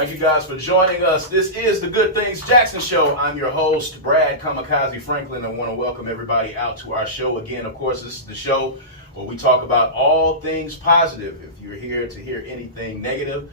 Thank you guys for joining us. This is the Good Things Jackson Show. I'm your host, Brad Kamikaze Franklin. I want to welcome everybody out to our show again. Of course, this is the show where we talk about all things positive. If you're here to hear anything negative,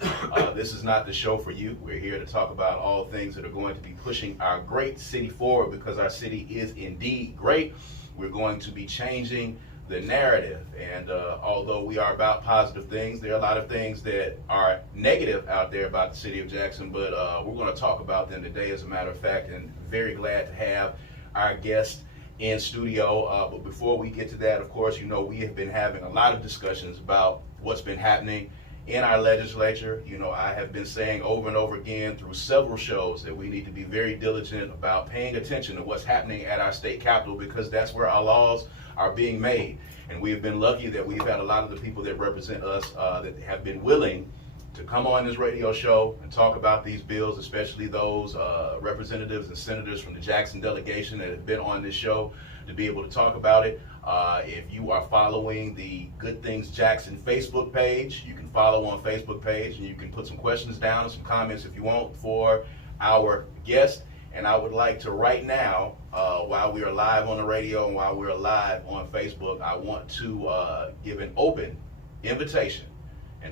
this is not the show for you. We're here to talk about all things that are going to be pushing our great city forward, because our city is indeed great. We're going to be changing the narrative, and although we are about positive things, there are a lot of things that are negative out there about the city of Jackson, but we're going to talk about them today, as a matter of fact, and very glad to have our guest in studio. But before we get to that, of course, you know, we have been having a lot of discussions about what's been happening in our legislature. You know, I have been saying over and over again through several shows that we need to be very diligent about paying attention to what's happening at our state capitol, because that's where our laws are being made. And we have been lucky that we've had a lot of the people that represent us that have been willing to come on this radio show and talk about these bills, especially those representatives and senators from the Jackson delegation that have been on this show to be able to talk about it. If you are following the Good Things Jackson Facebook page, you can follow on Facebook page, and you can put some questions down and some comments if you want for our guest. And I would like to right now, while we are live on the radio and while we're live on Facebook, I want to give an open invitation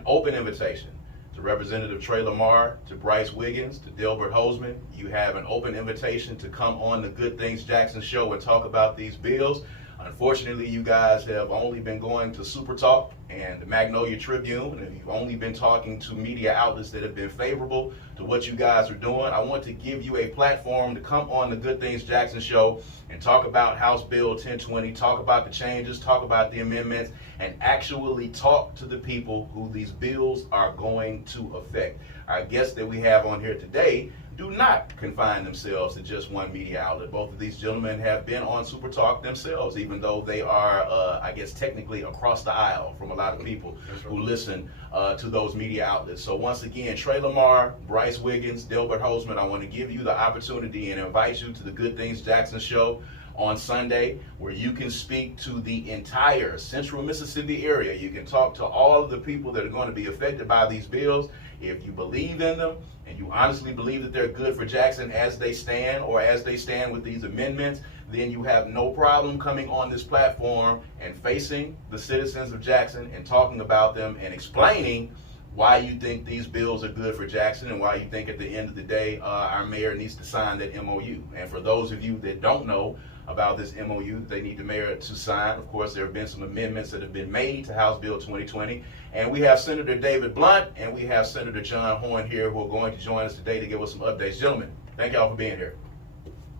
to Representative Trey Lamar, to Bryce Wiggins, to Delbert Hoseman. You have an open invitation to come on the Good Things Jackson show and talk about these bills. Unfortunately, you guys have only been going to Super Talk and the Magnolia Tribune, and you've only been talking to media outlets that have been favorable to what you guys are doing. I want to give you a platform to come on the Good Things Jackson show and talk about House Bill 1020, talk about the changes, talk about the amendments, and actually talk to the people who these bills are going to affect. Our guests that we have on here today do not confine themselves to just one media outlet. Both of these gentlemen have been on Super Talk themselves, even though they are, I guess, technically across the aisle from a lot of people who listen to those media outlets. So once again, Trey Lamar, Bryce Wiggins, Delbert Hoseman, I want to give you the opportunity and invite you to the Good Things Jackson show on Sunday, where you can speak to the entire central Mississippi area. You can talk to all of the people that are going to be affected by these bills. If you believe in them and you honestly believe that they're good for Jackson as they stand, or as they stand with these amendments, then you have no problem coming on this platform and facing the citizens of Jackson and talking about them and explaining why you think these bills are good for Jackson, and why you think at the end of the day our mayor needs to sign that MOU. And for those of you that don't know about this MOU, they need the mayor to sign. Of course, there have been some amendments that have been made to House Bill 2020. And we have Senator David Blount and we have Senator John Horhn here, who are going to join us today to give us some updates. Gentlemen, thank y'all for being here.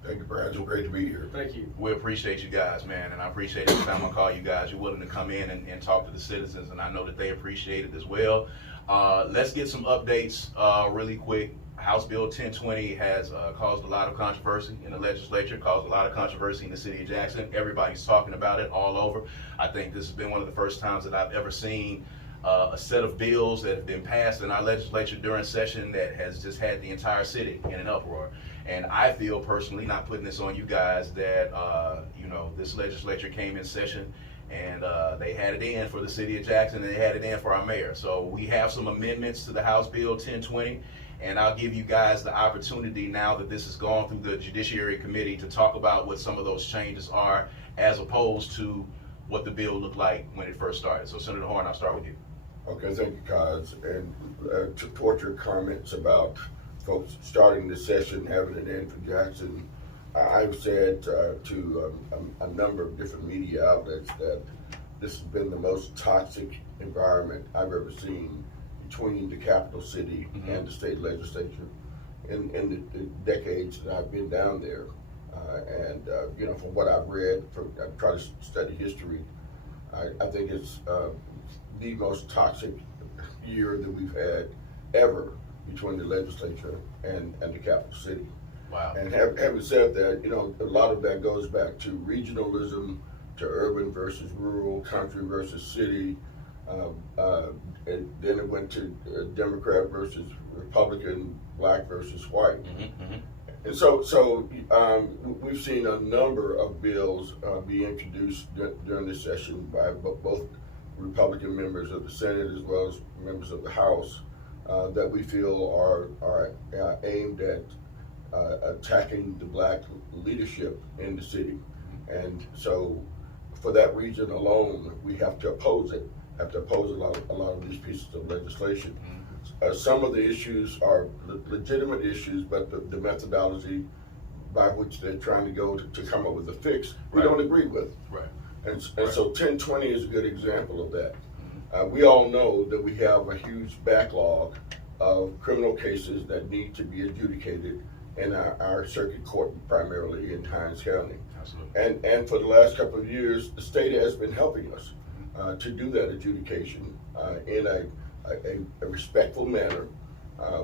Thank you, Brad. It's great to be here. Thank you. We appreciate you guys, man, and I appreciate every time I call you guys, you're willing to come in and talk to the citizens, and I know that they appreciate it as well. Let's get some updates really quick. House Bill 1020 has caused a lot of controversy in the legislature, caused a lot of controversy in the city of Jackson. Everybody's talking about it all over. I think this has been one of the first times that I've ever seen a set of bills that have been passed in our legislature during session that has just had the entire city in an uproar. And I feel personally, not putting this on you guys, that you know, this legislature came in session and they had it in for the city of Jackson, and they had it in for our mayor. So we have some amendments to the House Bill 1020, and I'll give you guys the opportunity, now that this has gone through the Judiciary Committee, to talk about what some of those changes are, as opposed to what the bill looked like when it first started. So Senator Horhn, I'll start with you. Okay, thank you, Kaz. And toward your comments about folks starting the session, having an end for Jackson, I've said to a number of different media outlets that this has been the most toxic environment I've ever seen between the capital city and the state legislature in the decades that I've been down there. You know, from what I've read, I've tried to study history, I think it's the most toxic year that we've had ever between the legislature and the capital city. Wow. And having said that, you know, a lot of that goes back to regionalism, to urban versus rural, country versus city, and then it went to Democrat versus Republican, black versus white. And so we've seen a number of bills be introduced during this session by both Republican members of the Senate as well as members of the House that we feel are aimed at attacking the black leadership in the city. And so for that reason alone, we have to oppose it, have to oppose a lot of these pieces of legislation. Some of the issues are legitimate issues, but the methodology by which they're trying to go to come up with a fix, we don't agree with. Right. And so 1020 is a good example of that. We all know that we have a huge backlog of criminal cases that need to be adjudicated in our circuit court, primarily in Hinds County. Absolutely. And for the last couple of years, the state has been helping us to do that adjudication in a respectful manner,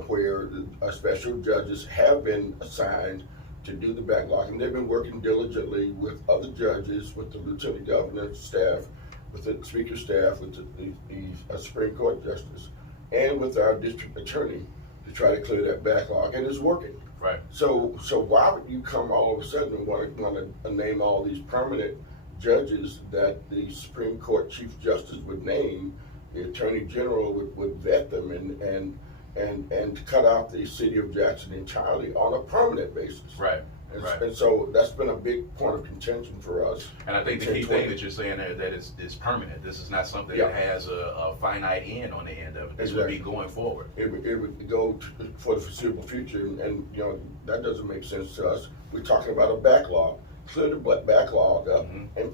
where special judges have been assigned to do the backlog, and they've been working diligently with other judges, with the lieutenant governor's staff, with the speaker's staff, with the Supreme Court justice, and with our district attorney to try to clear that backlog, and it's working. Right. So why would you come all of a sudden and want to name all these permanent judges that the Supreme Court Chief Justice would name? The Attorney General would vet them and cut out the city of Jackson entirely on a permanent basis. Right. And so that's been a big point of contention for us. And I think the key thing that you're saying there, that is permanent. This is not something that has a finite end on the end of it. This would be going forward. It would go for the foreseeable future, and that doesn't make sense to us. We're talking about a backlog. Clear the backlog up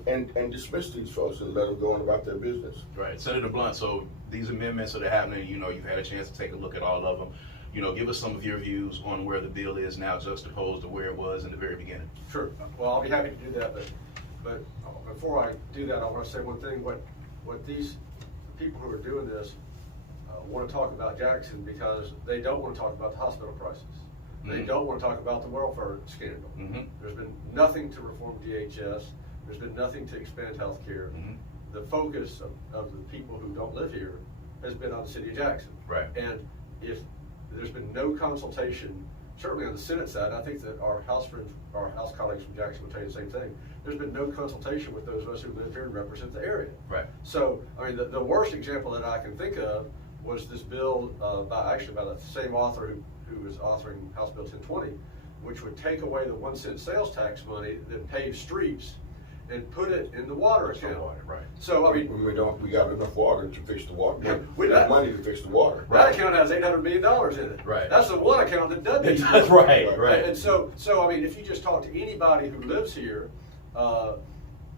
and dismiss these folks and let them go on about their business. Right. Senator Blount, so these amendments that are happening, you've had a chance to take a look at all of them. Give us some of your views on where the bill is now juxtaposed to where it was in the very beginning. Sure. Well, I'll be happy to do that, but before I do that, I want to say one thing. What these people who are doing this want to talk about Jackson, because they don't want to talk about the hospital crisis. They don't want to talk about the welfare scandal. There's been nothing to reform DHS. There's been nothing to expand health care. The focus of the people who don't live here has been on the city of Jackson. Right. And if there's been no consultation, certainly on the Senate side, I think that our House friends, our House colleagues from Jackson will tell you the same thing. There's been no consultation with those of us who live here and represent the area. Right. So, I mean, the worst example that I can think of was this bill by the same author who was authoring House Bill 1020, which would take away the 1 cent sales tax money that paves streets and put it in the water account. Right. So, I mean, we got enough water to fix the water. Yeah, we got money to fix the water. That account has $800 million in it. Right. That's the one account that doesn't. Right. And so I mean, if you just talk to anybody who lives here,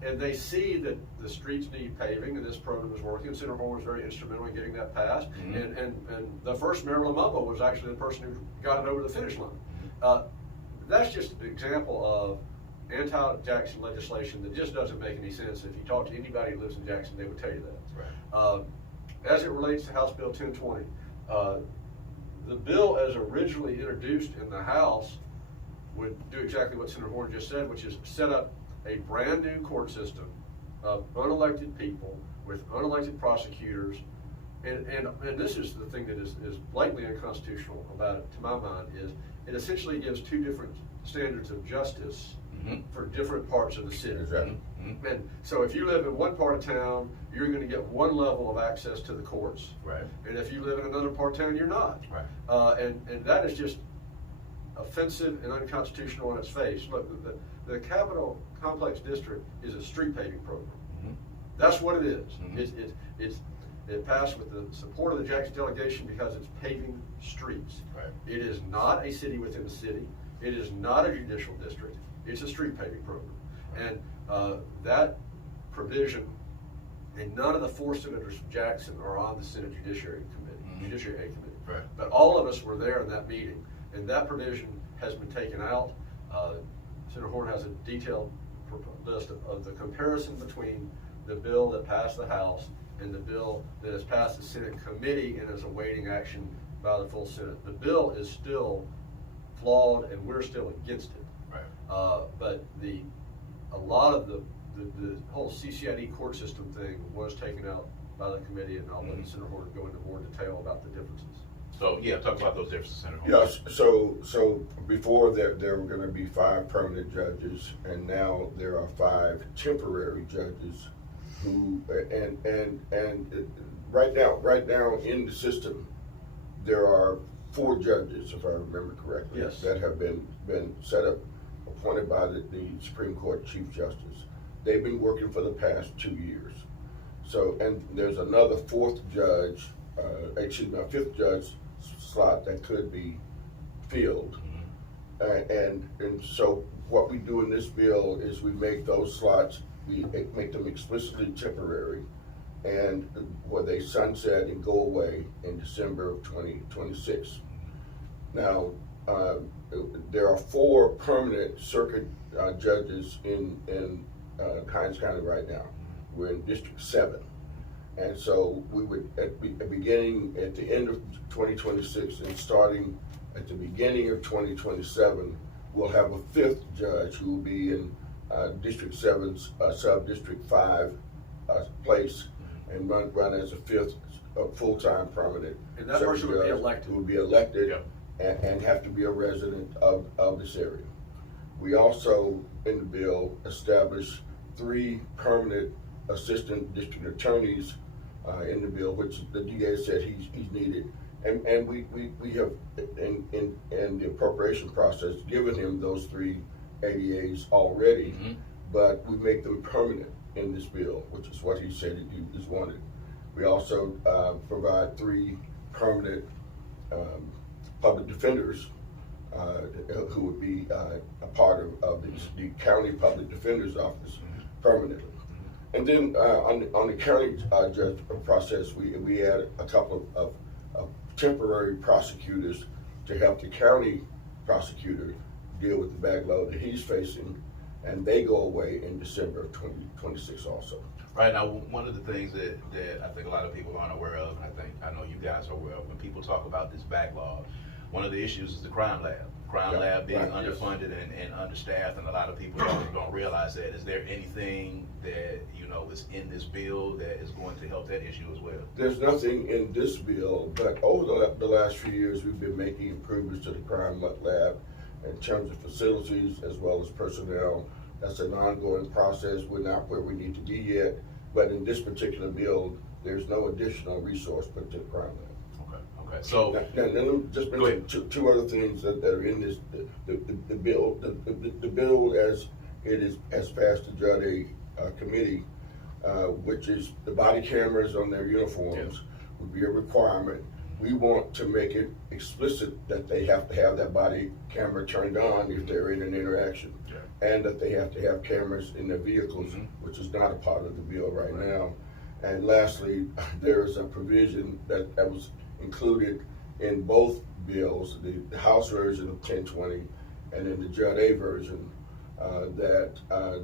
and they see that the streets need paving and this program is working, and Senator Horhn was very instrumental in getting that passed. And the first Mayor Lamumba was actually the person who got it over the finish line. That's just an example of anti-Jackson legislation that just doesn't make any sense. If you talk to anybody who lives in Jackson, they would tell you that. Right. As it relates to House Bill 1020, the bill as originally introduced in the House would do exactly what Senator Horhn just said, which is set up a brand new court system of unelected people with unelected prosecutors. And this is the thing that is blatantly unconstitutional about it, to my mind, is it essentially gives two different standards of justice for different parts of the city. And so if you live in one part of town, you're going to get one level of access to the courts. Right. And if you live in another part of town, you're not. Right. And that is just offensive and unconstitutional on its face. Look, the Capitol Complex District is a street paving program. That's what it is. It passed with the support of the Jackson delegation because it's paving streets. Right. It is not a city within a city. It is not a judicial district. It's a street paving program. And that provision, and none of the 4 senators from Jackson are on the Senate Judiciary Committee, Judiciary A Committee. Right. But all of us were there in that meeting, and that provision has been taken out. Senator Horhn has a detailed list of the comparison between the bill that passed the House and the bill that has passed the Senate committee and is awaiting action by the full Senate. The bill is still flawed, and we're still against it. Right. But a lot of the whole CCID court system thing was taken out by the committee, and I'll let Senator Horhn go into more detail about the differences. So talk about those differences, Senator Horhn. Yes. So before there were going to be 5 permanent judges, and now there are 5 temporary judges who and right now in the system, there are 4 judges, if I remember correctly, Yes. that have been set up, appointed by the Supreme Court Chief Justice. They've been working for the past 2 years. So, and there's another 4th judge, a 5th judge slot that could be filled. And so what we do in this bill is we make those slots, we make them explicitly temporary, and where they sunset and go away in December of 2026. Now, there are 4 permanent circuit judges in Hinds County right now. We're in District 7. And so we would, at the end of 2026 and starting at the beginning of 2027, we'll have a 5th judge who will be in District 7's Sub-District 5 place and run as a 5th full-time permanent. And that person would be elected. Who would be elected. Yep. And have to be a resident of this area. We also, in the bill, establish 3 permanent assistant district attorneys in the bill, which the DA said he's needed. And we have, in the appropriation process, given him those 3 ADAs already, but we make them permanent in this bill, which is what he said he is wanted. We also provide 3 permanent public defenders who would be a part of the county public defender's office permanently. And then on the county judge process, we add a couple of temporary prosecutors to help the county prosecutor deal with the backlog that he's facing, and they go away in December of 2026 also. Right. Now, one of the things that I think a lot of people aren't aware of, and I know you guys are aware of, when people talk about this backlog, one of the issues is the crime lab. Crime lab being underfunded and understaffed, and a lot of people don't realize that. Is there anything that, you know, is in this bill that is going to help that issue as well? There's nothing in this bill, but over the last few years, we've been making improvements to the crime lab in terms of facilities as well as personnel. That's an ongoing process. We're not where we need to be yet, but in this particular bill, there's no additional resource put to the crime lab. Okay, so now let me just mention two other things that are in this the bill. The bill as it is has passed the Judge committee, which is the body cameras on their uniforms would be a requirement. We want to make it explicit that they have to have that body camera turned on if they're in an interaction, and that they have to have cameras in their vehicles, which is not a part of the bill right now. And lastly, there is a provision that was included in both bills, the House version of 1020 and in the Judge A version, that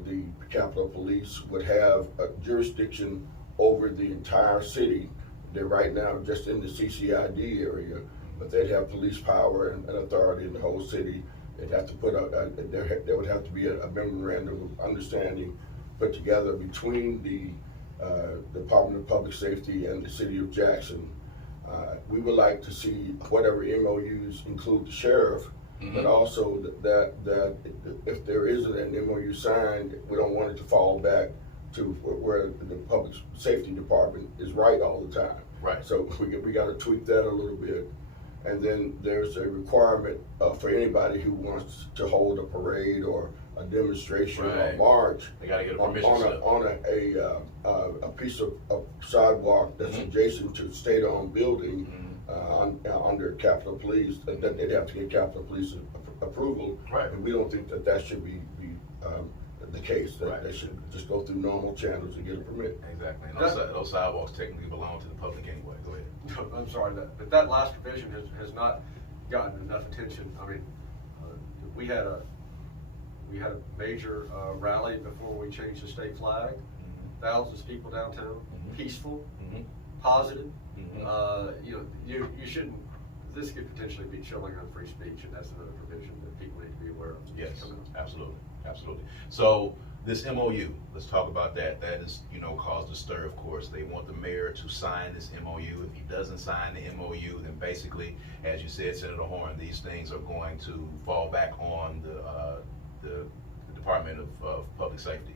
the Capitol Police would have a jurisdiction over the entire city. They're right now just in the CCID area, but they'd have police power and authority in the whole city. They'd have to put there would have to be a memorandum of understanding put together between the Department of Public Safety and the City of Jackson. We would like to see whatever MOUs include the sheriff, but also that if there isn't an MOU signed, we don't want it to fall back to where the Public Safety Department is right all the time. Right. So we got to tweak that a little bit. And then there's a requirement for anybody who wants to hold a parade or a demonstration or a march. They got to get a permission slip on a piece of sidewalk that's adjacent to state-owned building under Capitol Police. That they'd have to get Capitol Police approval. Right. And we don't think that should be the case. That they should just go through normal channels to get a permit. Exactly. And those sidewalks technically belong to the public anyway. Go ahead. I'm sorry, that last provision has not gotten enough attention. I mean, we had a major rally before we changed the state flag. Thousands of people downtown, peaceful, positive. You know, you shouldn't. This could potentially be chilling on free speech, and that's another provision that people need to be aware of. Yes, absolutely. So this MOU, let's talk about that. That is, you know, caused a stir, of course. They want the mayor to sign this MOU. If he doesn't sign the MOU, then basically, as you said, Senator Horn, these things are going to fall back on the Department of Public Safety,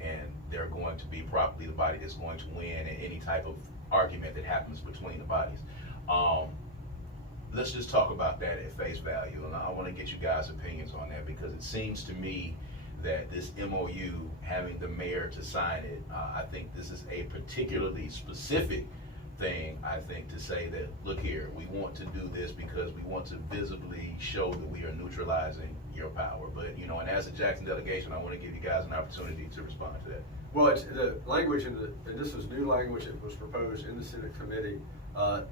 and they're going to be probably the body that's going to win in any type of argument that happens between the bodies. let's just talk about that at face value, and I want to get you guys' opinions on that, because it seems to me that this MOU, having the mayor to sign it, I think this is a particularly specific thing, I think, to say that, look here, we want to do this because we want to visibly show that we are neutralizing your power. But, you know, and as a Jackson delegation, I want to give you guys an opportunity to respond to that. Well, it's the language, and this is new language that was proposed in the Senate committee.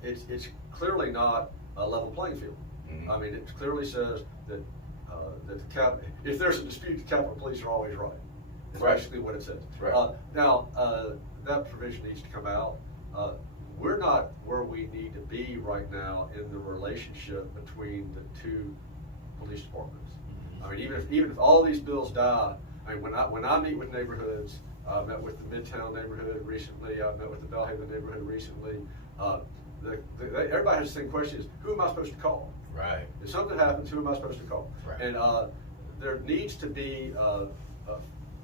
It's clearly not a level playing field. Mm-hmm. I mean, it clearly says that if there's a dispute, the Capitol Police are always right. It's Right. basically what it says. Right. Now, that provision needs to come out. We're not where we need to be right now in the relationship between the two police departments. I mean, even if all these bills die, I mean, when I meet with neighborhoods, I met with the Midtown neighborhood recently, I met with the Bellhaven neighborhood recently. Everybody has the same question: is who am I supposed to call? Right. If something happens, who am I supposed to call? Right. And there needs to be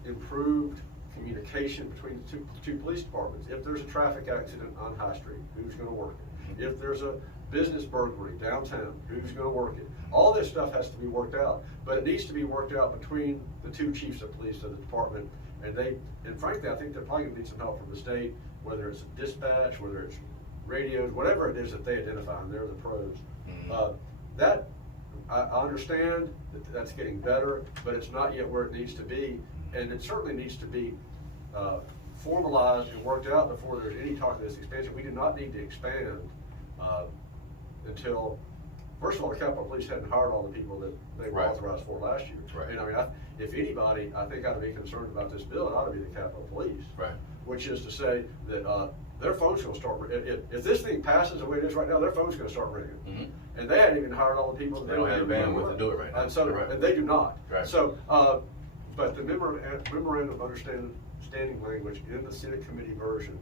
improved communication between the two police departments. If there's a traffic accident on High Street, who's going to work it? If there's a business burglary downtown, who's going to work it? All this stuff has to be worked out, but it needs to be worked out between the two chiefs of police of the department. And frankly, I think they're probably going to need some help from the state, whether it's dispatch, whether it's radios, whatever it is that they identify, and they're the pros. Mm-hmm. I understand that that's getting better, but it's not yet where it needs to be, and it certainly needs to be formalized and worked out before there's any talk of this expansion. We do not need to expand until, first of all, the Capitol Police hadn't hired all the people that they were Right. authorized for last year. Right. And I mean, if anybody, I think ought to be concerned about this bill, it ought to be the Capitol Police. Right. Which is to say that their phone's going to start, if this thing passes the way it is right now, their phone's going to start ringing. Mm-hmm. And they hadn't even hired all the people that they don't have the bandwidth to do it right now. And so, right. and they do not. Right. So, but the memorandum of understanding language in the Senate committee version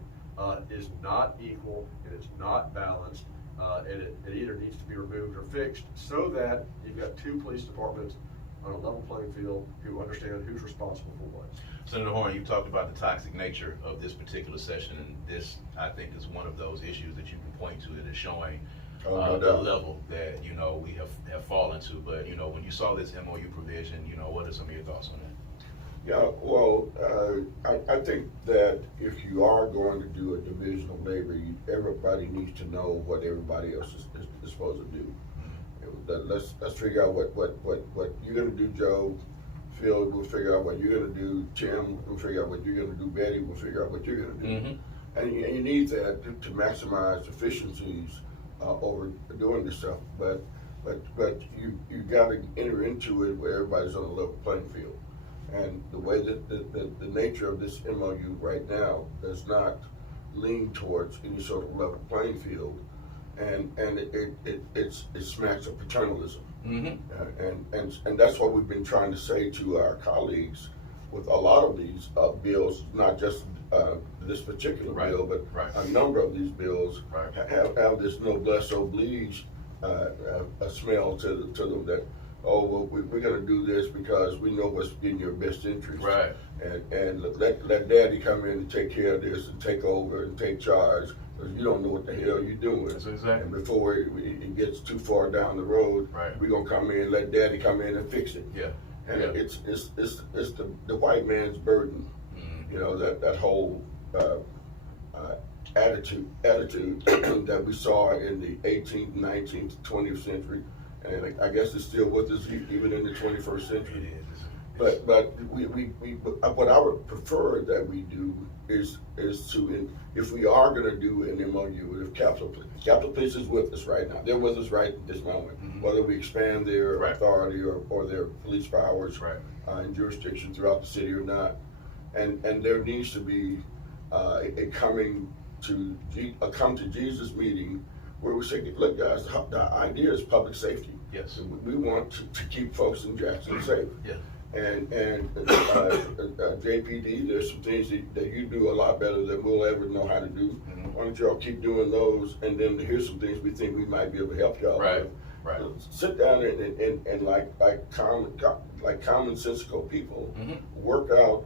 is not equal, and it's not balanced, and it either needs to be removed or fixed so that you've got two police departments on a level playing field who understand who's responsible for what. Senator Horhn, you talked about the toxic nature of this particular session, and this, I think, is one of those issues that you can point to that is showing the level that, you know, we have fallen to. But, you know, when you saw this MOU provision, you know, what are some of your thoughts on that? Yeah, well, I think that if you are going to do a division of labor, everybody needs to know what everybody else is supposed to do. Let's figure out what you're going to do, Joe. Phil will figure out what you're going to do. Tim will figure out what you're going to do. Betty will figure out what you're going to do. Mm-hmm. And you need that to maximize efficiencies over doing this stuff. But you got to enter into it where everybody's on a level playing field. And the way that the nature of this MOU right now does not lean towards any sort of level playing field, and it smacks of paternalism. Mm-hmm. And that's what we've been trying to say to our colleagues with a lot of these bills, not just this particular right. bill, but right. a number of these bills right. have this noblesse oblige a smell to them that, oh, well, we're going to do this because we know what's in your best interest. Right. And let daddy come in and take care of this and take over and take charge, because you don't know what the hell you're doing. That's exactly. And before it gets too far down the road, right. we're going to come in and let daddy come in and fix it. Yeah. And yeah. it's the white man's burden, you know, that whole attitude that we saw in the 18th, 19th, 20th century. And I guess it's still with us even in the 21st century. It is. But what I would prefer that we do is to, if we are going to do an MOU, if Capitol Police is with us right now, they're with us right at this moment, mm-hmm. whether we expand their right. authority or their police powers right. And jurisdiction throughout the city or not, and there needs to be a come to Jesus meeting where we say, look, guys, the idea is public safety. Yes. We want to keep folks in Jackson safe. Yeah. And JPD, there's some things that you do a lot better than we'll ever know how to do. Mm-hmm. Why don't y'all keep doing those? And then here's some things we think we might be able to help y'all right. with. Right. Sit down and like commonsensical people, mm-hmm. work out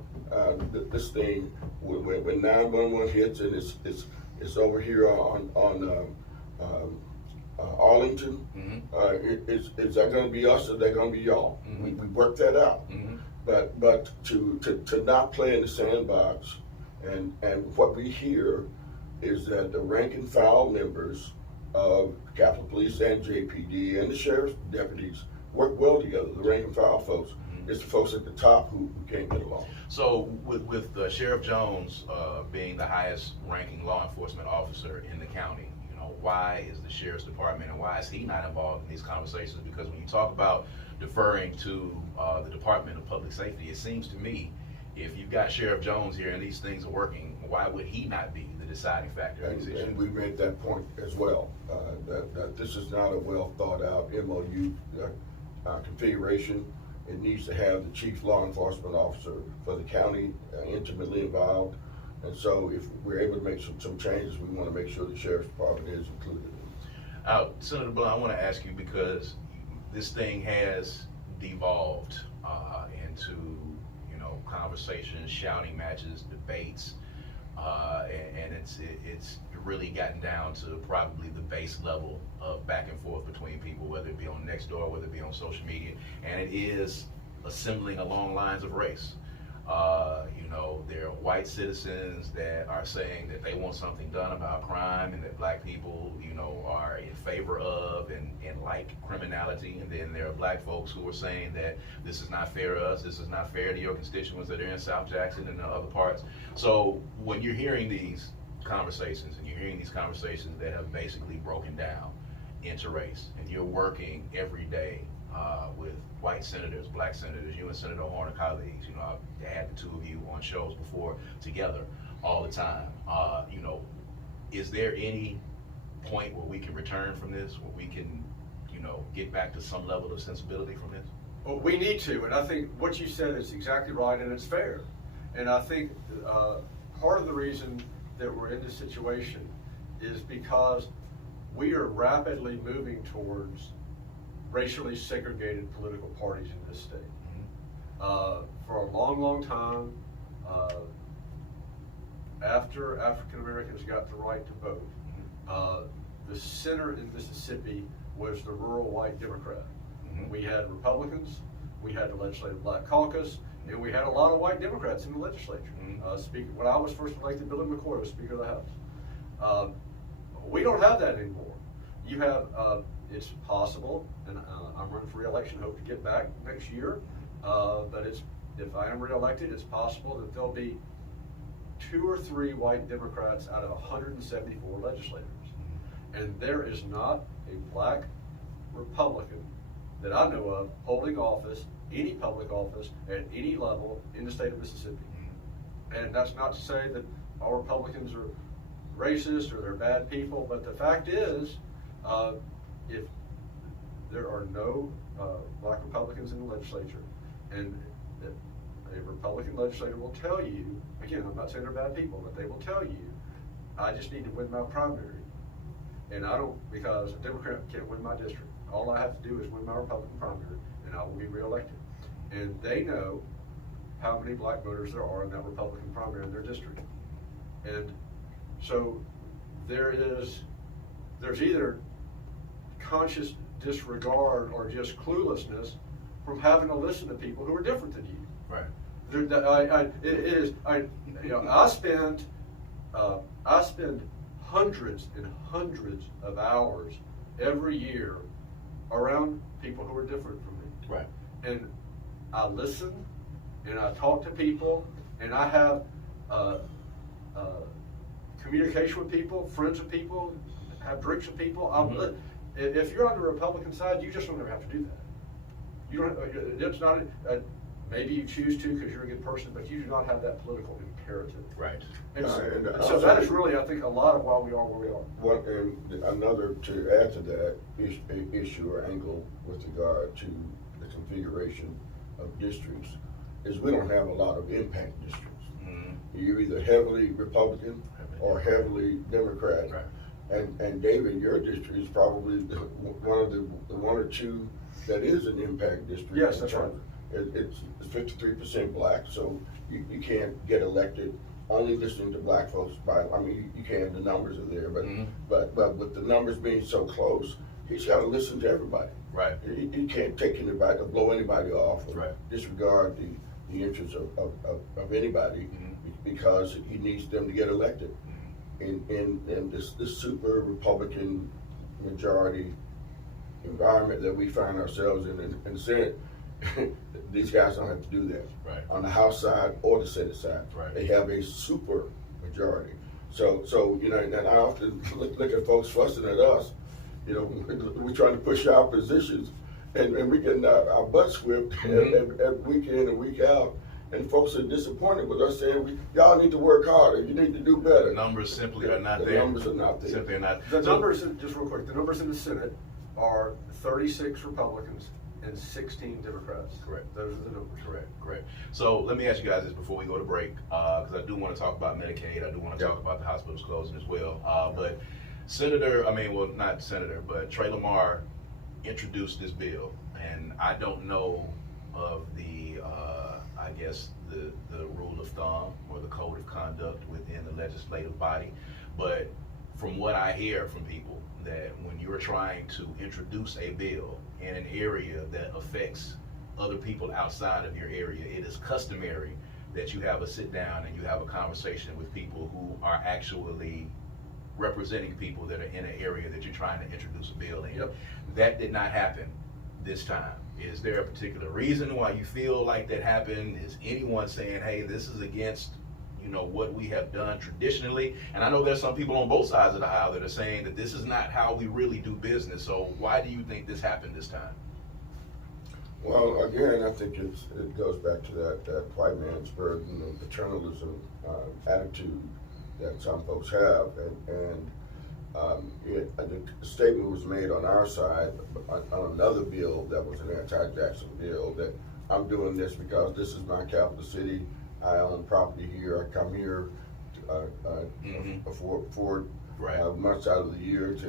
this thing when 911 hits and it's over here on Arlington. Mm-hmm. Is that going to be us or is that going to be y'all? Mm-hmm. We worked that out. Mm-hmm. But to not play in the sandbox, and what we hear is that the rank and file members of Capitol Police and JPD and the sheriff's deputies work well together. The rank and file folks. Mm-hmm. It's the folks at the top who can't get along. So with Sheriff Jones being the highest ranking law enforcement officer in the county, you know, why is the sheriff's department and why is he not involved in these conversations? Because when you talk about deferring to the Department of Public Safety, it seems to me if you've got Sheriff Jones here and these things are working, why would he not be the deciding factor in these issues? And we made that point as well, that this is not a well thought out MOU configuration. It needs to have the chief law enforcement officer for the county intimately involved. And so if we're able to make some changes, we want to make sure the sheriff's department is included. Senator Blount, I want to ask you because this thing has devolved into, you know, conversations, shouting matches, debates, and it's really gotten down to probably the base level of back and forth between people, whether it be on Nextdoor, whether it be on social media, and it is assembling along lines of race. You know, there are white citizens that are saying that they want something done about crime and that black people, you know, are in favor of and like criminality. And then there are black folks who are saying that this is not fair to us, this is not fair to your constituents that are in South Jackson and the other parts. So when you're hearing these conversations and you're hearing these conversations that have basically broken down into race, and you're working every day with white senators, black senators, you and Senator Horhn are colleagues. You know, I've had the two of you on shows before together all the time. You know, is there any point where we can return from this, where we can, you know, get back to some level of sensibility from this? Well, we need to, and I think what you said is exactly right, and it's fair. And I think part of the reason that we're in this situation is because we are rapidly moving towards racially segregated political parties in this state. For a long, long time, after African Americans got the right to vote, the center in Mississippi was the rural white Democrat. We had Republicans, we had the Legislative Black Caucus, and we had a lot of white Democrats in the legislature. When I was first elected, Billy McCoy was Speaker of the House. We don't have that anymore. You have, it's possible, and I'm running for re-election, hope to get back next year, but if I am re-elected, it's possible that there'll be 2 or 3 white Democrats out of 174 legislators. And there is not a black Republican that I know of holding office, any public office, at any level in the state of Mississippi. And that's not to say that all Republicans are racist or they're bad people, but the fact is, if there are no black Republicans in the legislature, and a Republican legislator will tell you, again, I'm not saying they're bad people, but they will tell you, I just need to win my primary. And I don't, because a Democrat can't win my district. All I have to do is win my Republican primary, and I will be reelected. And they know how many black voters there are in that Republican primary in their district. And so there's either conscious disregard or just cluelessness from having to listen to people who are different than you. Right. I spend hundreds and hundreds of hours every year around people who are different from me. Right. And I listen and I talk to people and I have communication with people, friends with people, have drinks with people. If you're on the Republican side, you just don't ever have to do that. You don't. It's not. Maybe you choose to because you're a good person, but you do not have that political imperative. Right. And so that is really, I think, a lot of why we are where we are. Well, and another to add to that issue or angle with regard to the configuration of districts is we don't have a lot of impact districts. You're either heavily Republican or heavily Democrat. Right. And David, your district is probably one of the 1 or 2 that is an impact district. Yes, that's right. It's 53% black, so you can't get elected only listening to black folks. You can, the numbers are there, but with the numbers being so close, he's got to listen to everybody. Right. He can't take anybody or blow anybody off or Right. disregard the interests of anybody because he needs them to get elected. In this super Republican majority environment that we find ourselves in the Senate, these guys don't have to do that. Right. On the House side or the Senate side, Right. they have a super majority. So you know, and I often look at folks fussing at us. You know, we're trying to push our positions, and we're getting our butts whipped every week in and week out. And folks are disappointed with us saying, y'all need to work harder. You need to do better. The numbers simply are not the there. The numbers are not there. Simply are not. The numbers, just real quick, the numbers in the Senate are 36 Republicans and 16 Democrats. Correct. Those are the numbers. Correct. So let me ask you guys this before we go to break, because I do want to talk about Medicaid. I do want to talk about the hospitals closing as well. But not Senator, but Trey Lamar introduced this bill, and I don't know of the rule of thumb or the code of conduct within the legislative body, but from what I hear from people, that when you're trying to introduce a bill in an area that affects other people outside of your area, it is customary that you have a sit down and you have a conversation with people who are actually representing people that are in an area that you're trying to introduce a bill in. Yep. That did not happen this time. Is there a particular reason why you feel like that happened? Is anyone saying, hey, this is against, what we have done traditionally? And I know there's some people on both sides of the aisle that are saying that this is not how we really do business. So why do you think this happened this time? Well, again, I think it goes back to that white man's burden and paternalism attitude that some folks have, and the statement was made on our side on another bill that was an anti-Jackson bill, that I'm doing this because this is my capital city. I own property here. I come here for months out of the year, and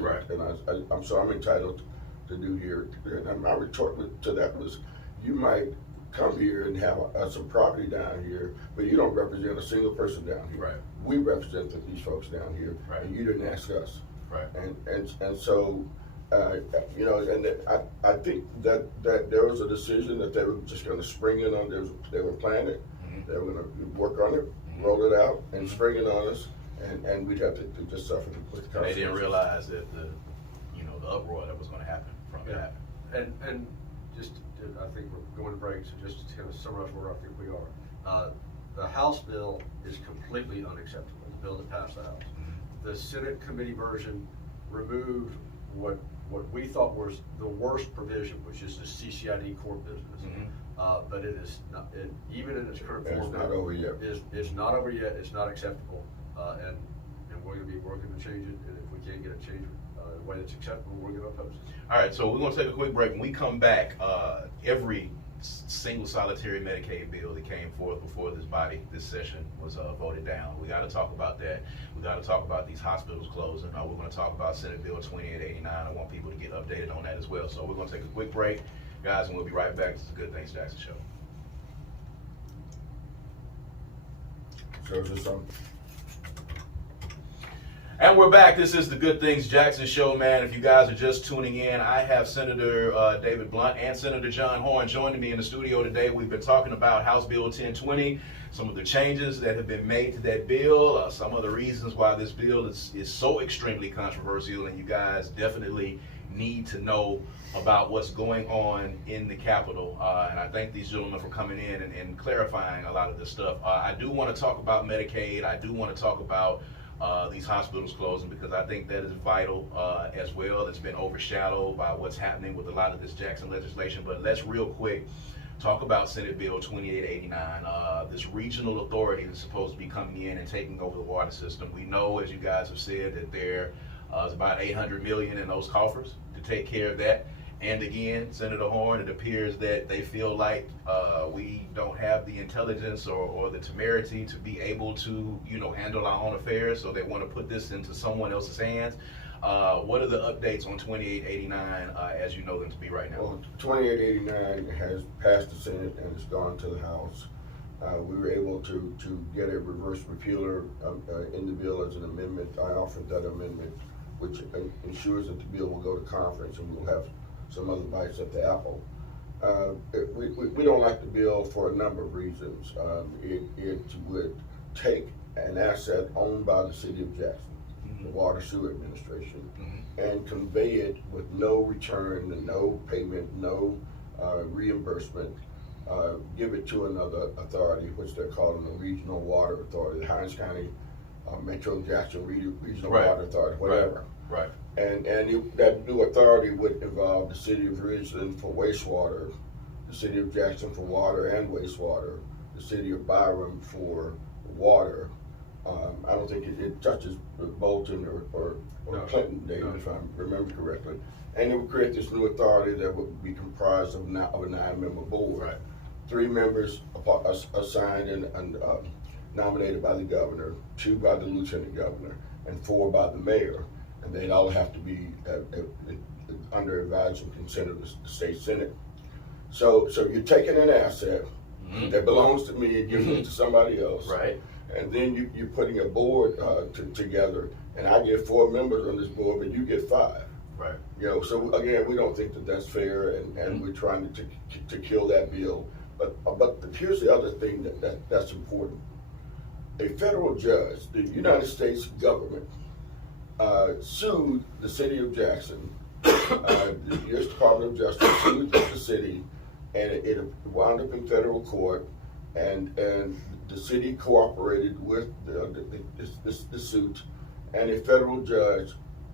I'm entitled to do here. And my retort to that was, you might come here and have some property down here, but you don't represent a single person down here. Right. We represent these folks down here, right. And you didn't ask us. Right. And so, and I think that there was a decision that they were just going to spring it on. They were planning it. They were going to work on it, roll it out, and spring it on us, and we'd have to just suffer with the consequences. They didn't realize that the uproar that was going to happen from it happened. And just, I think we're going to break, so just to kind of summarize where I think we are. The House bill is completely unacceptable, the bill that passed the House. The Senate committee version removed what we thought was the worst provision, which is the CCID core business. But it is not, even in its current form, it's not over yet. It's not over yet. It's not acceptable, and we're going to be working to change it. And if we can't get it changed in a way that's acceptable, we're going to oppose it. All right, so we're going to take a quick break. When we come back, every single solitary Medicaid bill that came forth before this session was voted down. We got to talk about that. We got to talk about these hospitals closing. We're going to talk about Senate Bill 2889. I want people to get updated on that as well. So we're going to take a quick break, guys, and we'll be right back. This is the Good Things Jackson Show. So is this something? And we're back. This is the Good Things Jackson Show, man. If you guys are just tuning in, I have Senator David Blount and Senator John Horhn joining me in the studio today. We've been talking about House Bill 1020, some of the changes that have been made to that bill, some of the reasons why this bill is so extremely controversial, and you guys definitely need to know about what's going on in the Capitol. And I thank these gentlemen for coming in and clarifying a lot of this stuff. I do want to talk about Medicaid. I do want to talk about these hospitals closing, because I think that is vital as well. It's been overshadowed by what's happening with a lot of this Jackson legislation. But let's real quick talk about Senate Bill 2889, this regional authority that's supposed to be coming in and taking over the water system. We know, as you guys have said, that there is about $800 million in those coffers to take care of that. And again, Senator Horn, it appears that they feel like we don't have the intelligence or the temerity to be able to, handle our own affairs. So they want to put this into someone else's hands. What are the updates on 2889 as you know them to be right now? Well, 2889 has passed the Senate and it's gone to the House. We were able to get a reverse repealer in the bill as an amendment. I offered that amendment which ensures that the bill will go to conference and we'll have some other bites at the apple. We don't like the bill for a number of reasons. It would take an asset owned by the city of Jackson, the Water Sewer Administration, and convey it with no return and no payment, no reimbursement, give it to another authority, which they're calling the Regional Water Authority, the Hinds County Metro Jackson Regional Water Authority, whatever. Right. And that new authority would involve the city of Ridgeland for wastewater, the city of Jackson for water and wastewater, the city of Byram for water. I don't think it touches Bolton or Clinton, David, if I remember correctly. And it would create this new authority that would be comprised of a 9-member board. Right. 3 members assigned and nominated by the governor, 2 by the lieutenant governor, and 4 by the mayor. And they'd all have to be under advice and consent of the state senate. So you're taking an asset that belongs to me and giving it to somebody else. Right. And then you're putting a board together, and I get 4 members on this board, but you get 5. Right. You know, so again, we don't think that that's fair, and we're trying to kill that bill. But here's the other thing that's important. A federal judge, the United States government, sued the city of Jackson. The U.S. Department of Justice sued the city, and it wound up in federal court, and the city cooperated with the suit, and a federal judge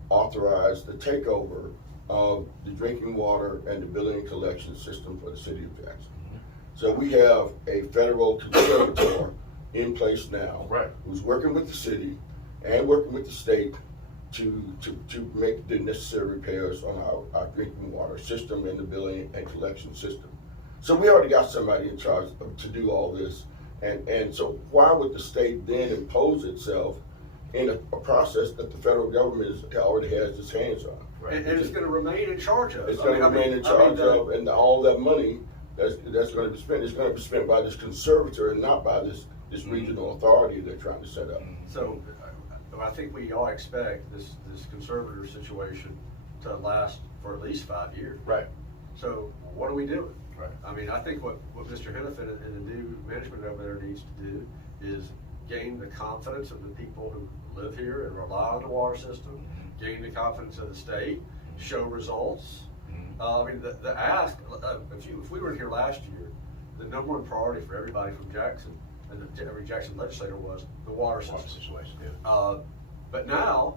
authorized the takeover of the drinking water and the billing and collection system for the city of Jackson. So we have a federal conservator in place now, who's working with the city and working with the state to make the necessary repairs on our drinking water system and the billing and collection system. So we already got somebody in charge to do all this, and so why would the state then impose itself in a process that the federal government already has its hands on? Right. And it's going to remain in charge of. It's going to remain in charge of, and all that money that's going to be spent is going to be spent by this conservator and not by this regional authority they're trying to set up. So I think we all expect this conservator situation to last for at least 5 years. Right. So what are we doing? Right. I mean, I think what Mr. Hennepin and the new management over there needs to do is gain the confidence of the people who live here and rely on the water system, gain the confidence of the state, show results. I mean, the ask, if we were here last year, the number 1 priority for everybody from Jackson and every Jackson legislator was the water system. Situation, yeah. But now,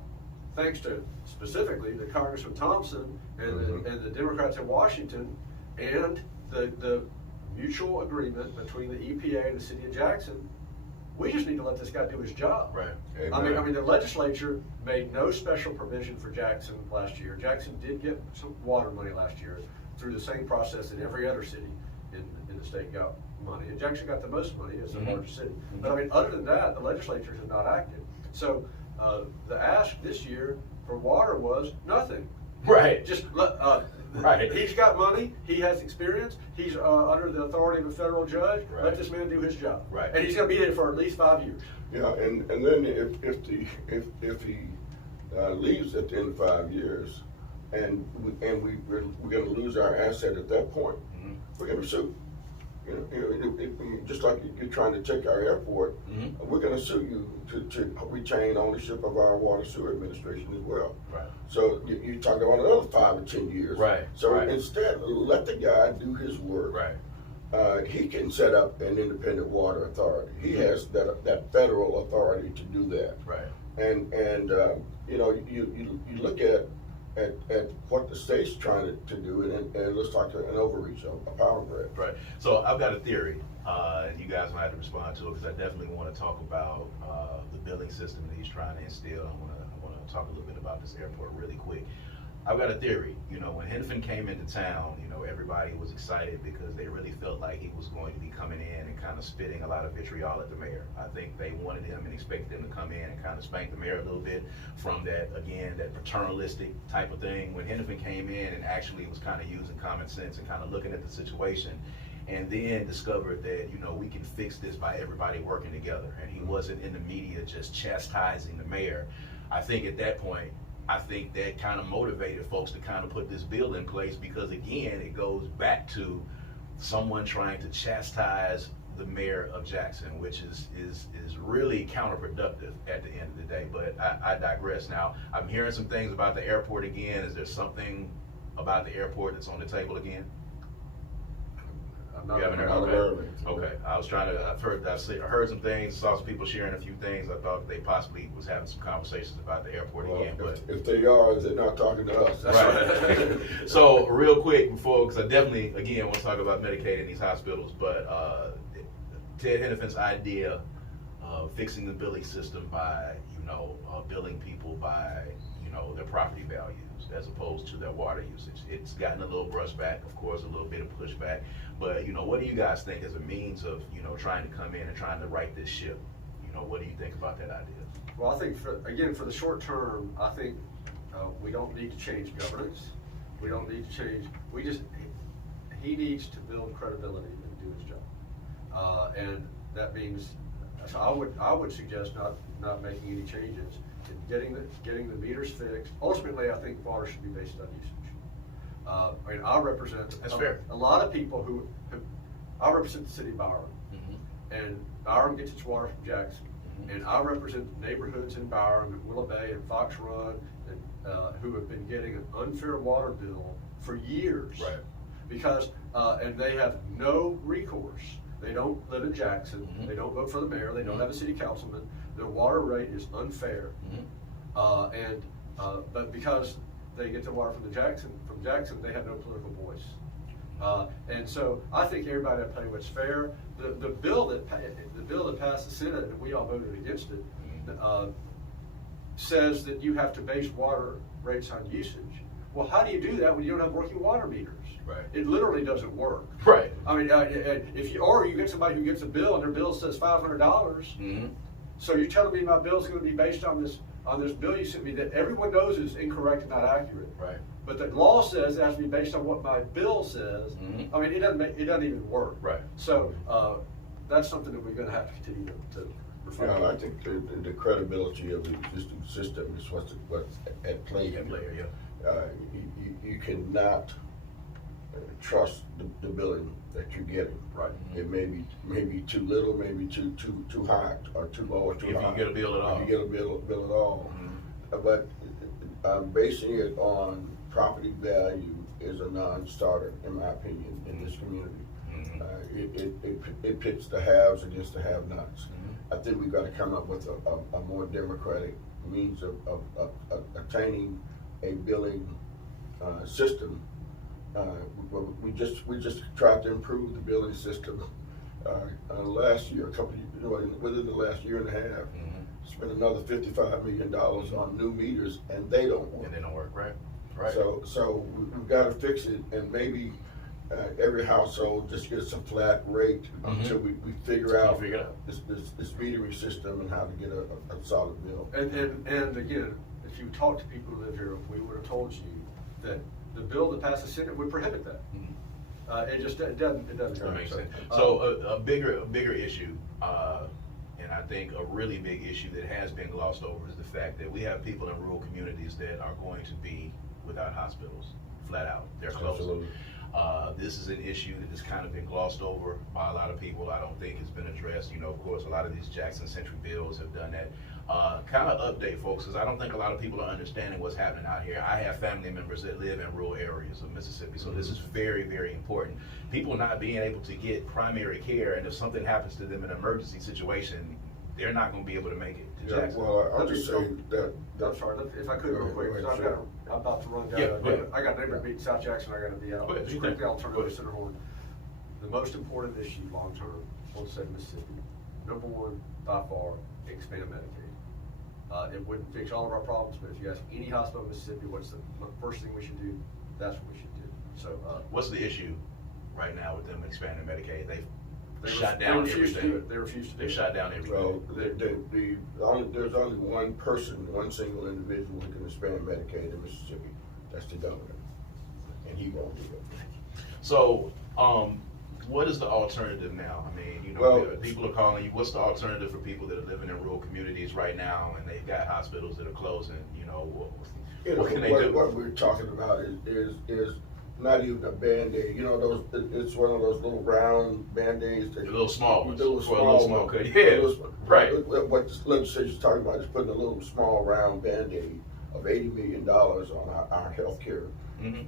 thanks to specifically the Congressman Thompson and the Democrats in Washington and the mutual agreement between the EPA and the city of Jackson, we just need to let this guy do his job. Right. I mean, the legislature made no special provision for Jackson last year. Jackson did get some water money last year through the same process that every other city in the state got money. And Jackson got the most money as the largest city. But I mean, other than that, the legislature has not acted. So the ask this year for water was nothing. Right. Just right. He's got money. He has experience. He's under the authority of a federal judge. Right. Let this man do his job. Right. And he's going to be there for at least 5 years. Yeah, and then if he leaves at the end of 5 years, and we're going to lose our asset at that point, we're going to sue. Just like you're trying to take our airport, we're going to sue you to retain ownership of our water sewer administration as well. Right. So you're talking about another 5 or 10 years. Right. So instead, let the guy do his work. Right. He can set up an independent water authority. He has that federal authority to do that. Right. And you look at what the state's trying to do, and it looks like an overreach, a power grab. Right. So I've got a theory, and you guys might have to respond to it because I definitely want to talk about the billing system that he's trying to instill. I want to talk a little bit about this airport really quick. I've got a theory. When Hennepin came into town, everybody was excited because they really felt like he was going to be coming in and kind of spitting a lot of vitriol at the mayor. I think they wanted him and expected him to come in and kind of spank the mayor a little bit from that paternalistic type of thing. When Hennepin came in and actually was kind of using common sense and kind of looking at the situation, and then discovered that, we can fix this by everybody working together. And he wasn't in the media just chastising the mayor. I think at that point, I think that kind of motivated folks to kind of put this bill in place, because again, it goes back to someone trying to chastise the mayor of Jackson, which is really counterproductive at the end of the day. But I digress. Now, I'm hearing some things about the airport again. Is there something about the airport that's on the table again? I'm not, You haven't heard? Not Okay. aware of it. Okay. I was trying to. I've heard some things. Saw some people sharing a few things. I thought they possibly was having some conversations about the airport Well, again. But if they are, they're not talking to us. right. So real quick before, because I definitely again want to talk about Medicaid in these hospitals, but Ted Hennifan's idea of fixing the billing system by billing people by their property values as opposed to their water usage. It's gotten a little brushback, of course, a little bit of pushback. But what do you guys think as a means of trying to come in and trying to right this ship? What do you think about that idea? Well, I think for the short term, I think we don't need to change governance. We don't need to change. He needs to build credibility and do his job, and that means. So I would suggest not making any changes. Getting the meters fixed. Ultimately, I think water should be based on usage. I represent fair. A lot of people I represent the city of Byron, and Byron gets its water from Jackson, and I represent neighborhoods in Byron and Willow Bay and Fox Run who have been getting an unfair water bill for years, Right. Because and they have no recourse. They don't live in Jackson. They don't vote for the mayor. They don't have a city councilman. Their water rate is unfair, but because they get their water from Jackson, they have no political voice. And so I think everybody ought to pay what's fair. The bill that passed the Senate, and we all voted against it, says that you have to base water rates on usage. Well, how do you do that when you don't have working water meters? Right. It literally doesn't work. Right. I mean, if you get somebody who gets a bill and their bill says $500, so you're telling me my bill's going to be based on this bill you sent me that everyone knows is incorrect and not accurate. Right. But the law says it has to be based on what my bill says. I mean, it doesn't even work. Right. So that's something that we're going to have to continue to refine. Yeah, I think the credibility of the existing system is what's at play here. You cannot trust the billing that you're getting. Right. It may be too little, maybe too high, or too low, or too high. If you get a bill at all. If you get a bill at all. But basing it on property value is a non-starter, in my opinion, in this community. It pits the haves against the have-nots. I think we've got to come up with a more democratic means of attaining a billing system. We just tried to improve the billing system last year, within the last year and a half. Spent another $55 million on new meters, and they don't work. And they don't work, right? Right. So we've got to fix it, and maybe every household just gets a flat rate until we figure out this metering system and how to get a solid bill. And again, if you talk to people who live here, we would have told you that the bill that passed the Senate would prohibit that. It doesn't. That makes sense. So a bigger issue, and I think a really big issue that has been glossed over is the fact that we have people in rural communities that are going to be without hospitals, flat out. They're closed. Absolutely. This is an issue that has kind of been glossed over by a lot of people. I don't think it's been addressed. Of course, a lot of these Jackson-centric bills have done that. Kind of update folks, because I don't think a lot of people are understanding what's happening out here. I have family members that live in rural areas of Mississippi, so this is very, very important. People not being able to get primary care, and if something happens to them in an emergency situation, they're not going to be able to make it to Jackson. Well, I'll just say that. I'm sorry, if I could real quick, because I'm about to run down. Yeah, I got a neighbor meeting South Jackson. I got to be out. Just quickly, I'll turn it over to Senator Horn. The most important issue long term on the state of Mississippi, number one by far, expand Medicaid. It wouldn't fix all of our problems, but if you ask any hospital in Mississippi, what's the first thing we should do? That's what we should do. So, what's the issue right now with them expanding Medicaid? They shut down everything. They refuse to do it. They shut down everything. Well, there's only one person, one single individual who can expand Medicaid in Mississippi. That's the governor, and he won't do it. So, what is the alternative now? I mean, you know, Well, people are calling you. What's the alternative for people that are living in rural communities right now, and they've got hospitals that are closing? You know, what can they do? What we're talking about is not even a Band-Aid. You know, it's one of those little round Band-Aids. The little small ones. The little For a small little small one. cut. Yeah, right. What the legislature's talking about is putting a little small round Band-Aid of $80 million on our healthcare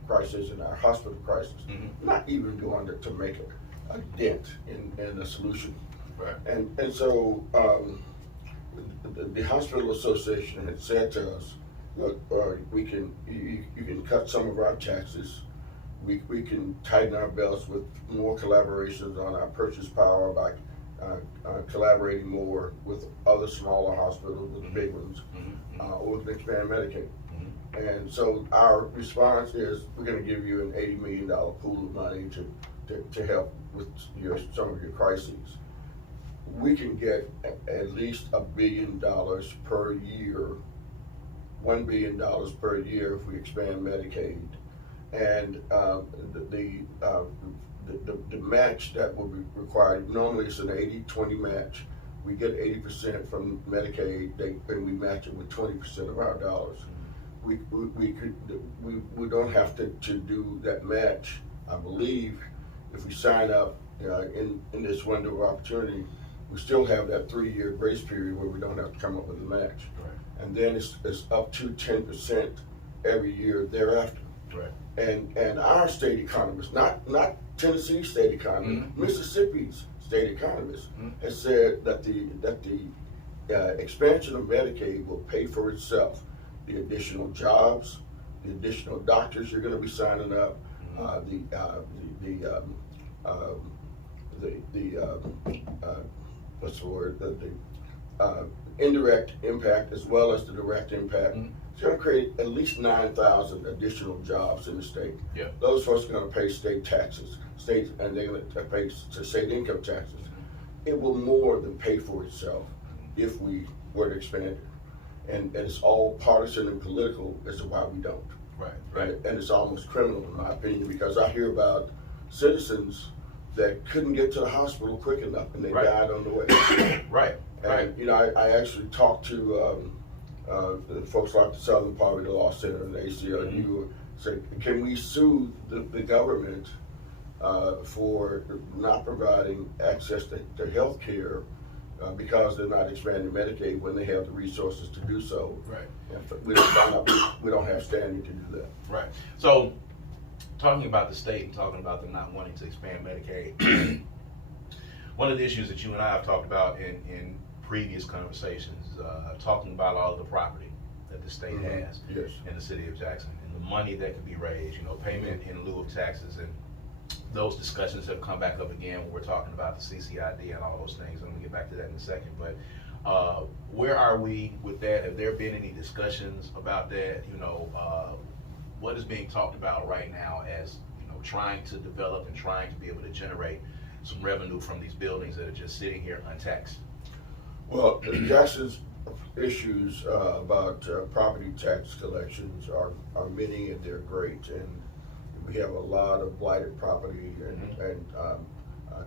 crisis and our hospital crisis. Not even going to make a dent in the solution. Right. And so the hospital association had said to us, look, you can cut some of our taxes. We can tighten our belts with more collaborations on our purchase power by collaborating more with other smaller hospitals, with the big ones, or we can expand Medicaid. And so our response is, we're going to give you an $80 million pool of money to help with some of your crises. We can get at least $1 billion per year, $1 billion per year if we expand Medicaid. And the match that will be required, normally it's an 80-20 match. We get 80% from Medicaid, and we match it with 20% of our dollars. We don't have to do that match. I believe if we sign up in this window of opportunity, we still have that 3-year grace period where we don't have to come up with a match. Right. And then it's up to 10% every year thereafter. Right. And our state economists, not Tennessee state economists, Mississippi's state economists, has said that the expansion of Medicaid will pay for itself. The additional jobs, the additional doctors you're going to be signing up, what's the word? The indirect impact as well as the direct impact. It's going to create at least 9,000 additional jobs in the state. Yeah. Those folks are going to pay state taxes, and they're going to pay state income taxes. It will more than pay for itself if we were to expand it. And it's all partisan and political as to why we don't. Right. And it's almost criminal in my opinion, because I hear about citizens that couldn't get to the hospital quick enough and they died on the way. Right. And you know, I actually talked to the folks like the Southern Poverty Law Center and the ACLU, said, can we sue the government for not providing access to health care because they're not expanding Medicaid when they have the resources to do so. Right. And we don't have standing to do that. Right. So, talking about the state and talking about them not wanting to expand Medicaid, one of the issues that you and I have talked about in previous conversations, talking about all of the property that the state has in the city of Jackson and the money that could be raised, you know, payment in lieu of taxes, and those discussions have come back up again when we're talking about the CCID and all those things. I'm gonna get back to that in a second, but where are we with that? Have there been any discussions about that? You know, what is being talked about right now as, you know, trying to develop and trying to be able to generate some revenue from these buildings that are just sitting here untaxed? Well, Jackson's issues about property tax collections are many, and they're great. And we have a lot of blighted property and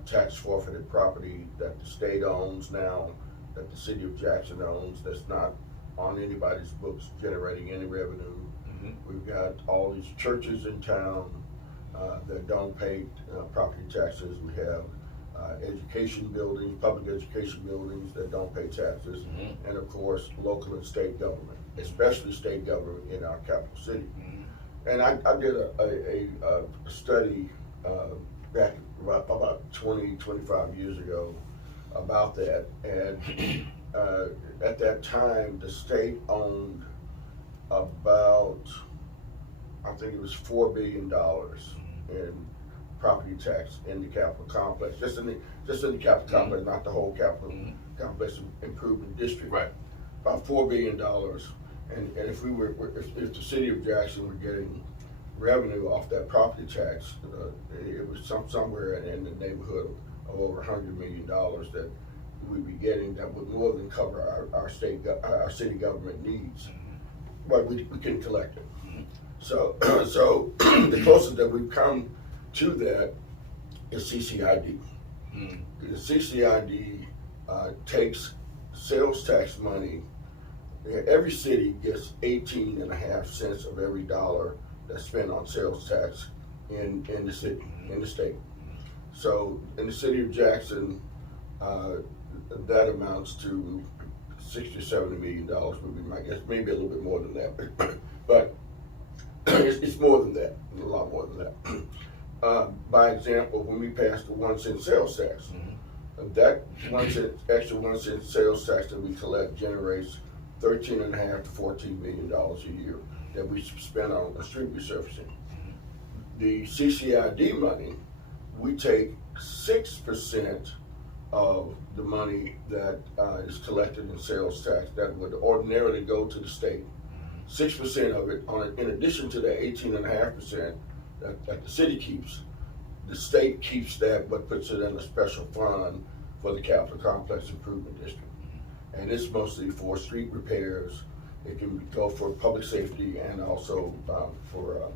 tax forfeited property that the state owns now, that the city of Jackson owns, that's not on anybody's books generating any revenue. We've got all these churches in town that don't pay property taxes. We have education buildings, public education buildings that don't pay taxes, and of course local and state government, especially state government in our capital city. And I did a study back about 25 years ago about that, and at that time the state owned about, I think it was $4 billion in property tax in the Capitol complex, just in the Capitol complex, not the whole Capitol complex improvement district. Right. About $4 billion, and if if the city of Jackson were getting revenue off that property tax, it was somewhere in the neighborhood of over $100 million that we'd be getting, that would more than cover our city government needs, but we couldn't collect it. So the closest that we've come to that is CCID. Mm. The CCID takes sales tax money. Every city gets 18.5 cents of every dollar that's spent on sales tax in the city, in the state. So in the city of Jackson, that amounts to $60 or $70 million would be my guess, maybe a little bit more than that, but it's more than that, a lot more than that. By example, when we passed the 1 cent sales tax, that extra 1 cent sales tax that we collect generates $13.5 to $14 million a year that we spend on street resurfacing. The CCID money, we take 6% of the money that is collected in sales tax that would ordinarily go to the state. 6% of it, in addition to the 18.5% that the city keeps, the state keeps that but puts it in a special fund for the Capital Complex Improvement District. And it's mostly for street repairs. It can go for public safety and also for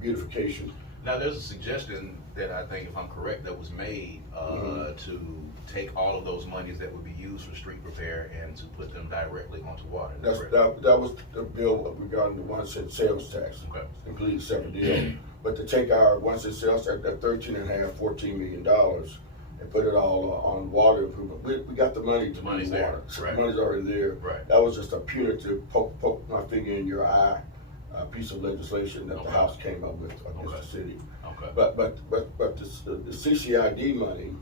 beautification. Now, there's a suggestion that I think, if I'm correct, that was made to take all of those monies that would be used for street repair and to put them directly onto water. That was the bill regarding the 1 cent sales tax. Okay. Completely separate deal. But to take our 1 cent sales tax, that $13.5, $14 million, and put it all on water improvement. We got the money to do water. There. So Right. the money's already there. Right. That was just a punitive poke my finger in your eye piece of legislation that the House came up with against the city. Okay. But the CCID money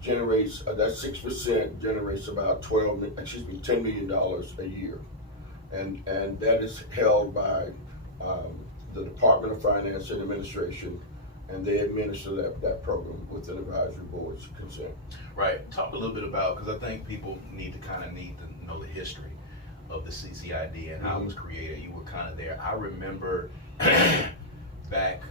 generates that 6% generates about $10 million a year, and that is held by the Department of Finance and Administration, and they administer that program with an advisory board's consent. Right. Talk a little bit about, because I think people need to know the history of the CCID and how it was created. You were kind of there. I remember back,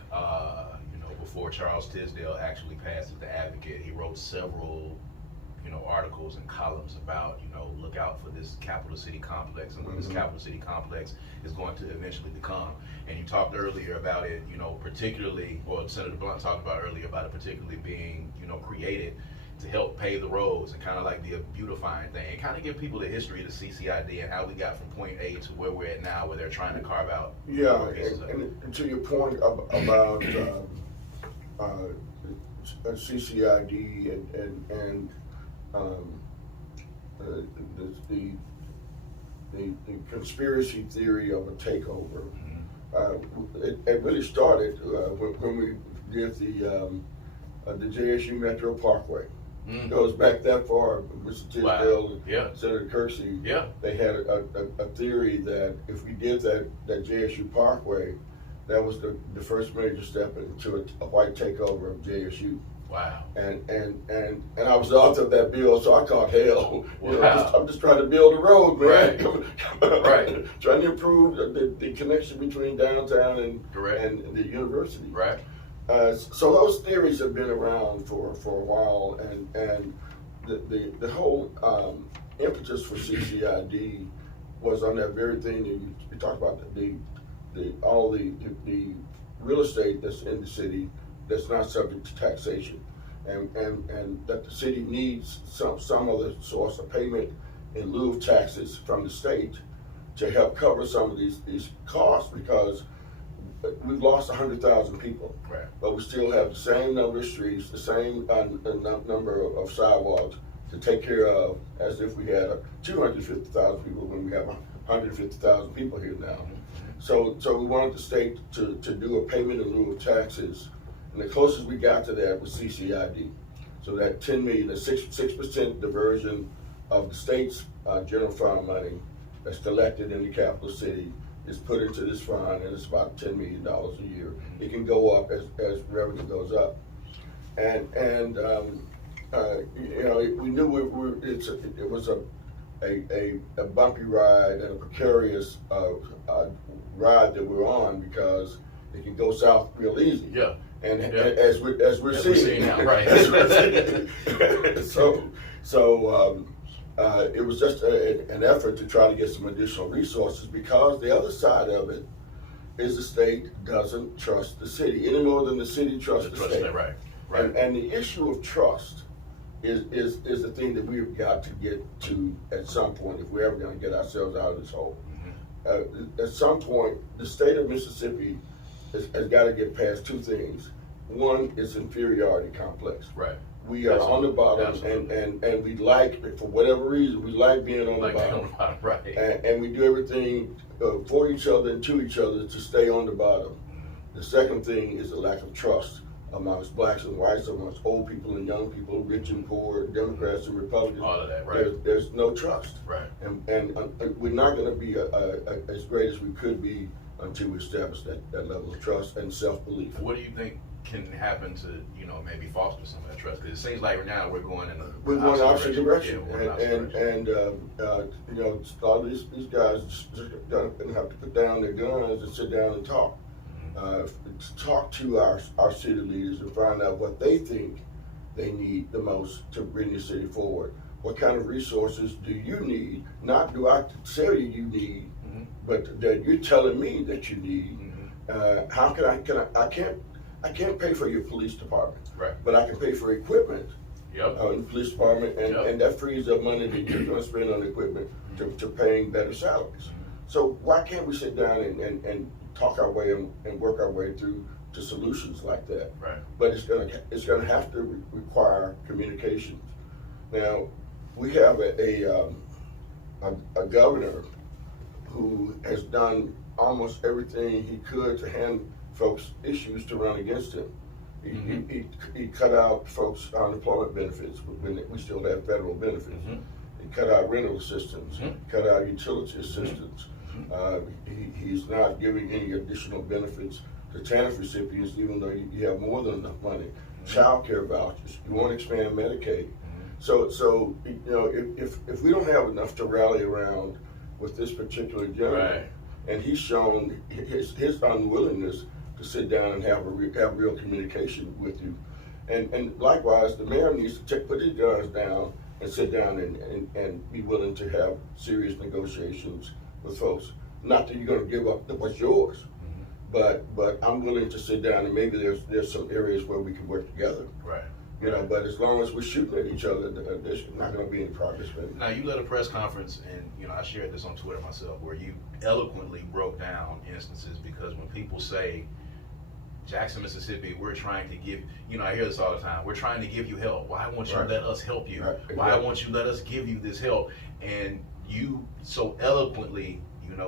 before Charles Tisdale actually passed as the advocate, he wrote several, articles and columns about, look out for this capital city complex and what this capital city complex is going to eventually become. And you talked earlier about it, particularly, or Senator Blount talked about earlier about it particularly being, created to help pave the roads and kind of like be a beautifying thing, and kind of give people the history of the CCID and how we got from point A to where we're at now, where they're trying to carve out. Yeah, and to your point about CCID and the conspiracy theory of a takeover, it really started when we did the JSU Metro Parkway. It goes back that far. Mr. Tisdale and Senator Kersey, they had a theory that if we did that JSU Parkway, that was the first major step into a white takeover of JSU. Wow. And I was the author of that bill, so I caught hell. Wow. I'm just trying to build a road, man. Right. Right. Trying to improve the connection between downtown and the university. Right. So those theories have been around for a while, and the whole impetus for CCID was on that very thing that you talked about, all the real estate that's in the city that's not subject to taxation, and that the city needs some other source of payment in lieu of taxes from the state to help cover some of these costs, because we've lost 100,000 people, but we still have the same number of streets, the same number of sidewalks to take care of as if we had 250,000 people when we have 150,000 people here now. So we wanted the state to do a payment in lieu of taxes, and the closest we got to that was CCID. So that $10 million, the 6% diversion of the state's general fund money that's collected in the capital city is put into this fund, and it's about $10 million a year. It can go up as revenue goes up, and we knew it was a bumpy ride and a precarious ride that we're on, because it can go south real easy. Yeah. And as we're seeing now, right? So it was just an effort to try to get some additional resources, because the other side of it is the state doesn't trust the city any more than the city trusts the state. Right. And the issue of trust is the thing that we've got to get to at some point if we're ever going to get ourselves out of this hole. At some point, the state of Mississippi has got to get past two things. One is inferiority complex. Right. We are on the bottom, and we like, for whatever reason, we like being on the bottom. Right. And we do everything for each other and to each other to stay on the bottom. The second thing is the lack of trust amongst blacks and whites, amongst old people and young people, rich and poor, Democrats and Republicans. All of that, right. There's no trust. Right. And we're not going to be as great as we could be until we establish that level of trust and self-belief. What do you think can happen to, maybe foster some of that trust? Because it seems like right now we're going in we're going the opposite direction. And A lot of these guys just going to have to put down their guns and sit down and talk. Talk to our city leaders and find out what they think they need the most to bring the city forward. What kind of resources do you need? Not do I tell you need, but that you're telling me that you need. How can I can't pay for your police department, right? But I can pay for equipment. Yep. In the police department, and that frees up money that you're going to spend on equipment to paying better salaries. So why can't we sit down and talk our way and work our way through to solutions like that? Right. But it's gonna have to require communications. Now, we have a governor who has done almost everything he could to hand folks issues to run against him. He cut out folks' unemployment benefits when we still have federal benefits. He cut out rental assistance, cut out utility assistance. He's not giving any additional benefits to TANF recipients, even though you have more than enough money. Child care vouchers. You want to expand Medicaid. So if we don't have enough to rally around with this particular gentleman, and he's shown his unwillingness to sit down and have real communication with you, and likewise, the mayor needs to put his guns down and sit down and be willing to have serious negotiations with folks. Not that you're going to give up what's yours, but I'm willing to sit down, and maybe there's some areas where we can work together. Right. But as long as we're shooting at each other, there's not going to be any progress. Now, you led a press conference, and I shared this on Twitter myself, where you eloquently broke down instances, because when people say, Jackson, Mississippi, we're trying to give, I hear this all the time, we're trying to give you help. Why won't you let us help you? Why won't you let us give you this help? And you so eloquently,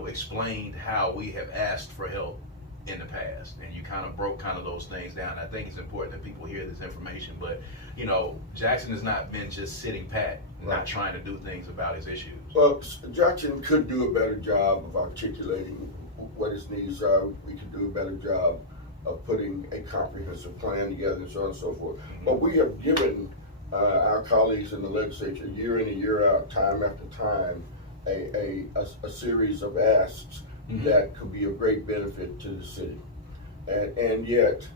explained how we have asked for help in the past, and you kind of broke those things down. I think it's important that people hear this information, but Jackson has not been just sitting pat, not trying to do things about his issues. Well, Jackson could do a better job of articulating what his needs are. We could do a better job of putting a comprehensive plan together and so on and so forth. But we have given our colleagues in the legislature, year in and year out, time after time, a series of asks that could be of great benefit to the city. And yet,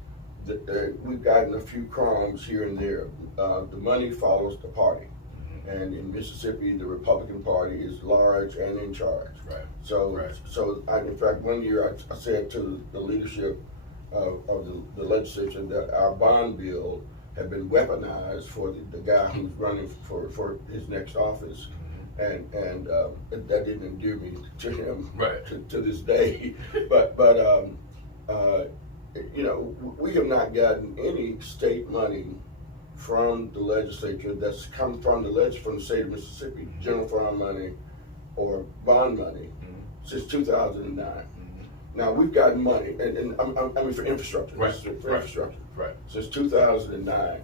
we've gotten a few crumbs here and there. The money follows the party. And in Mississippi, the Republican Party is large and in charge. Right. So in fact, one year I said to the leadership of the legislature that our bond bill had been weaponized for the guy who's running for his next office. And that didn't endear me to him to this day. But we have not gotten any state money from the legislature that's come from the state of Mississippi, general fund money or bond money, since 2009. Now we've gotten money, and I mean for infrastructure, infrastructure, since 2009.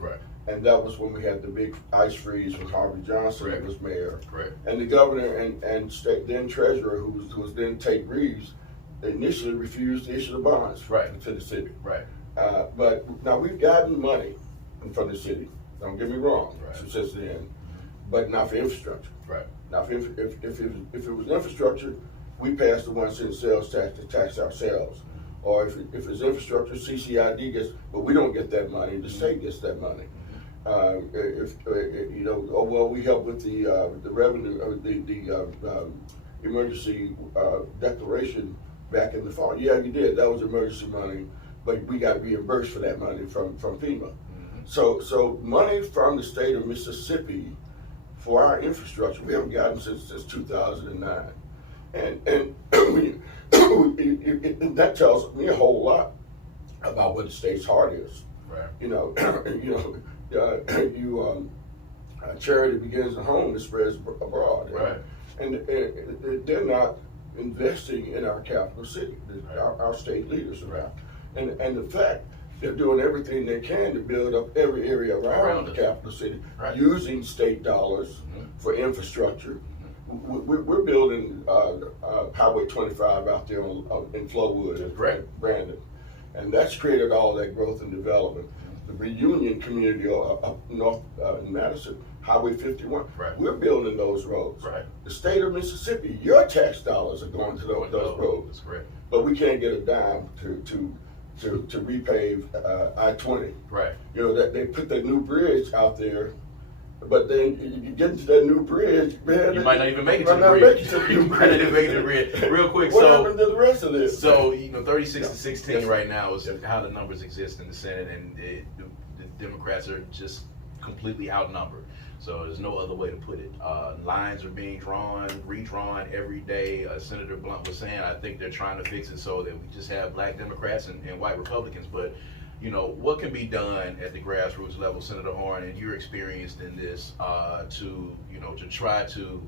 And that was when we had the big ice freeze when Harvey Johnson was mayor. And the governor and state then treasurer, who was then Tate Reeves, initially refused to issue the bonds to the city. But now we've gotten money from the city. Don't get me wrong, since then, but not for infrastructure. Now, if it was infrastructure, we passed the 1 cent sales tax to tax ourselves. Or if it's infrastructure, CCID gets, but we don't get that money. The state gets that money. We help with the revenue, the emergency declaration back in the fall. Yeah, you did. That was emergency money, but we got reimbursed for that money from FEMA. So money from the state of Mississippi for our infrastructure, we haven't gotten since 2009. And that tells me a whole lot about what the state's heart is. Right. Charity begins at home and spreads abroad. Right. And they're not investing in our capital city, Right. our state leaders are Right. not. And the fact they're doing everything they can to build up every area around the capital city, Right. using state dollars for infrastructure. We're building Highway 25 out there in Flowood and Brandon, and that's created all that growth and development. The Reunion community up north in Madison, Highway 51, Right. we're building those roads. Right. The state of Mississippi, your tax dollars are going to those roads, That's correct. but we can't get a dime to repave I-20. Right. That they put that new bridge out there, but then you get into that new bridge, man. You might not even make it to might the not bridge. make it to the You new might not even make it to the bridge. bridge. Real quick, What so happened to the rest of this? So 36 to 16 Yes. right now is how the numbers exist in the Senate, and the Democrats are just completely outnumbered. So there's no other way to put it. Lines are being redrawn every day. Senator Blount was saying, I think they're trying to fix it so that we just have black Democrats and white Republicans. But what can be done at the grassroots level, Senator Horhn, and you're experienced in this, to try to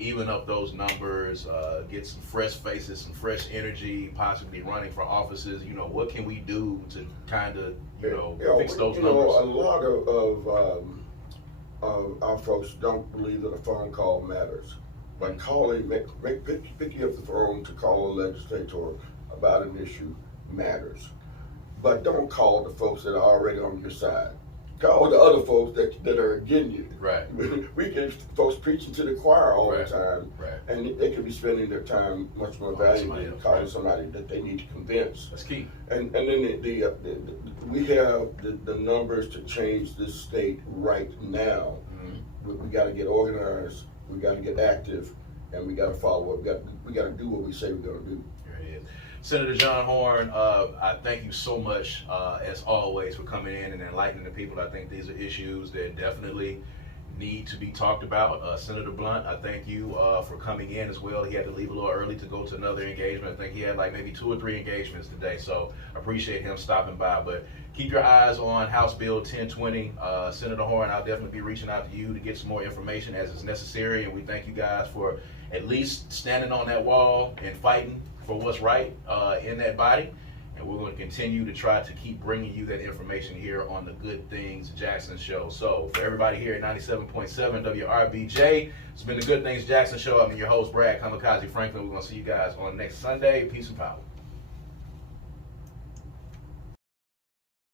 even up those numbers, get some fresh faces, some fresh energy, possibly running for offices. What can we do to kind of, fix those numbers? A lot of our folks don't believe that a phone call matters. But picking up the phone to call a legislator about an issue matters. But don't call the folks that are already on your side. Call the other folks that are against you. Right. We get folks preaching to the choir all Right. the time, Right. and they could be spending their time much more valuably than calling somebody that they need to convince. That's key. And then we have the numbers to change this state right now. We got to get organized. We got to get active, and we got to follow up. We got to do what we say we're going to do. There it is. Senator John Horhn, I thank you so much, as always, for coming in and enlightening the people. I think these are issues that definitely need to be talked about. Senator Blount, I thank you for coming in as well. He had to leave a little early to go to another engagement. I think he had like maybe 2 or 3 engagements today, so I appreciate him stopping by. But keep your eyes on House Bill 1020. Senator Horhn, I'll definitely be reaching out to you to get some more information as is necessary, and we thank you guys for at least standing on that wall and fighting for what's right in that body. And we're going to continue to try to keep bringing you that information here on the Good Things Jackson Show. So for everybody here at 97.7 WRBJ, it's been the Good Things Jackson Show. I'm your host, Brad Kamikaze Franklin. We're going to see you guys on next Sunday. Peace and power.